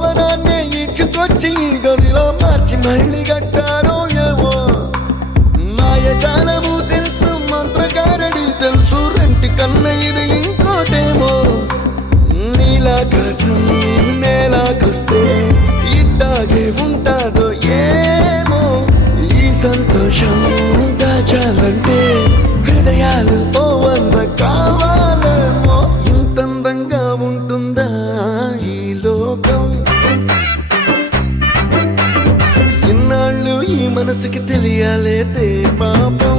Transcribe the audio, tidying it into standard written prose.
భవనాన్ని ఇచ్చుకొచ్చి గదిలో మార్చి మళ్ళీ కట్టారో ఏమో మాయజాలము తెలుసు మంత్రకారడి తెలుసు రెంటి కన్న ఇది ఇంకోటేమో నీలాకాశం నేలాకొస్తే ఇట్టాగే ఉంటాదో ఏమో ఈ సంతోషం దాచాలంటే హృదయాలు ఓ వంద కావాలేమో ఇంతందంగా ఉంటుందా ఈ లోకం ఇన్నాళ్ళు ఈ మనసుకి తెలియాలేదే పాపం